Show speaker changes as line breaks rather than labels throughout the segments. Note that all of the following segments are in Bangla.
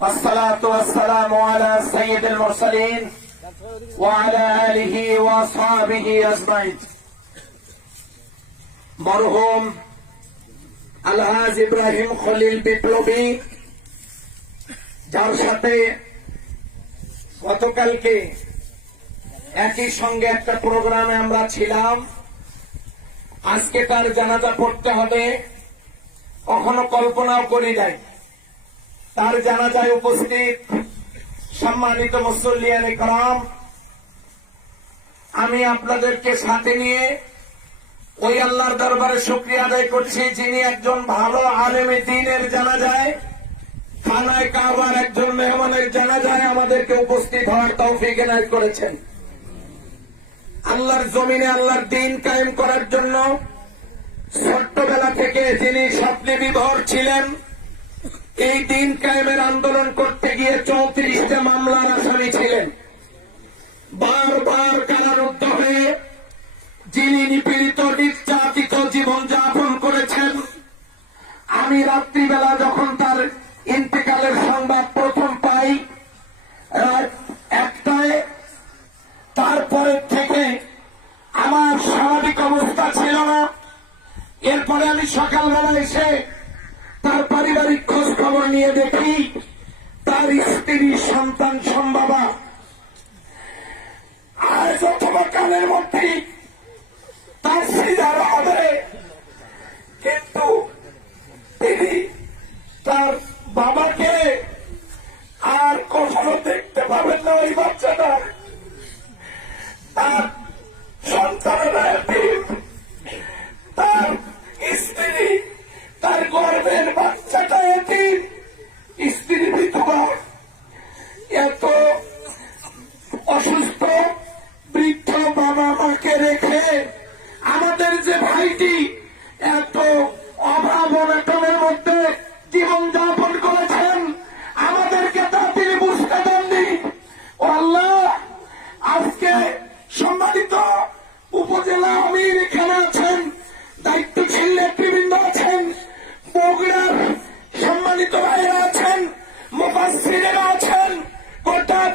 والصلاة والسلام على سيد المرسلين وعلى آله وأصحابه أجمعين মরহুম আলহাজ ইব্রাহিম খলিল বিপ্লবী যার সাথে গতকালকে একই সঙ্গে একটা প্রোগ্রামে আমরা ছিলাম আজকে তার জানাজা পড়তে হবে কখনো কল্পনাও করি নাই তার জানাজায় উপস্থিত সম্মানিত মুসল্লিয়ান ইকরাম, আমি আপনাদেরকে সাথে নিয়ে ওই আল্লাহর দরবারে শুক্রিয়া আদায় করছি যিনি একজন ভালো আলেমে দিনের জানা যায় খানায় কাবার একজন মেহমানের জানা যায় আমাদেরকে উপস্থিত হওয়ার তৌফিক এনায়ত করেছেন। আল্লাহর জমিনে আল্লাহর দিন কায়েম করার জন্য ছোট্টবেলা থেকে যিনি স্বপ্নে বিভোর ছিলেন। এই দিন কায়েমের আন্দোলন করতে গিয়ে চৌত্রিশটা মামলার আসামি ছিলেন। বারবার কারারুদ্ধ হয়ে যিনি নিপীড়িত, নির্যাতিত জীবন যাপন করেছেন, আমি রাত্রিবেলা যখন তার ইন্তেকালের সংবাদ প্রথম পাই একটায় তারপরে থেকে আমার স্বাভাবিক অবস্থা ছিল না। এরপরে আমি সকালবেলা এসে খবর নিয়ে দেখি তার স্ত্রী সন্তান সম্ভাবা আজ অথবা কালের মধ্যে তার সিজার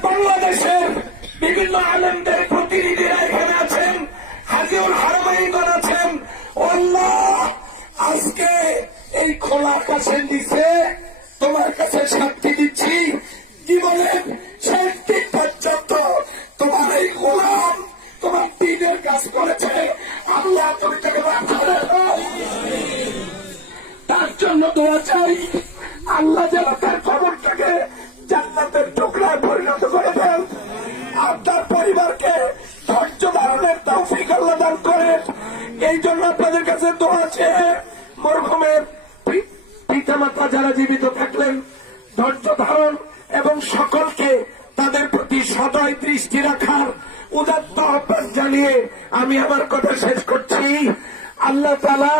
বাংলাদেশের বিভিন্ন আনন্দের প্রতিনিধিরা এখানে আছেন, হাজিউল হারমাইগণ আছেন। আজকে এই খোলা আকাশের নিচে তোমার কাছে সাক্ষী দিচ্ছি। জীবনের শেষ দিন পর্যন্ত তোমার এই গোলাম তোমার দিনের কাজ করেছে। আল্লাহ তুমি। তার জন্য দোয়া চাই। এই জন্য আপনাদের কাছে দোয়া আছে মরহুমের পিতা মাতা যারা জীবিত থাকলেন, ধৈর্য ধারণ এবং সকলকে তাদের প্রতি সদয় দৃষ্টি রাখার উদাত্ত আহ্বান জানিয়ে আমি আমার কথা শেষ করছি। আল্লাহ তালা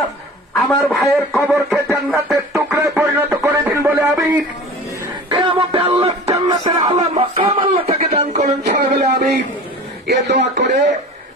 আমার ভাইয়ের কবরকে জান্নাতের টুকরায় পরিণত করে দিন বলে আমি। কেয়ামতে আল্লাহ জান্নাতের আল্লাহ মাকাম আল্লাহ তাকে দান করেন সবাই বলে আমি। এ দোয়া করে